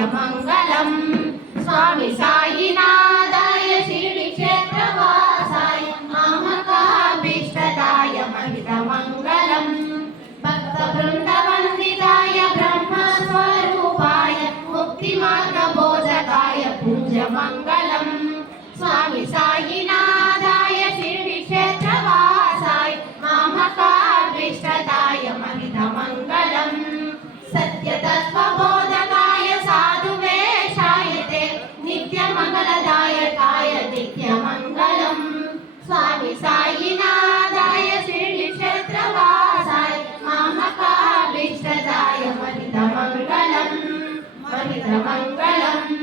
नित्यमङ्गलम् स्वामी साईनाथाय शिरडी क्षेत्रवासाय मामकाभीष्टदाय महितमङ्गलम् भक्तवृन्दवन्दिताय ब्रह्मस्वरूपाय मुक्तिमार्गबोधकाय पूज्यमङ्गलम् स्वामी साईनाथाय शिरडी क्षेत्रवासाय मामकाभीष्टदाय महितमङ्गलम् सत्यतत्त्वबोधकाय साधुवेशाय ते नित्यमङ्गलदायकाय नित्यमङ्गलम् स्वामी साईनाथाय शिरडी क्षेत्रवासाय मामकाभीष्टदाय महितमङ्गलम् महितमङ्गलम्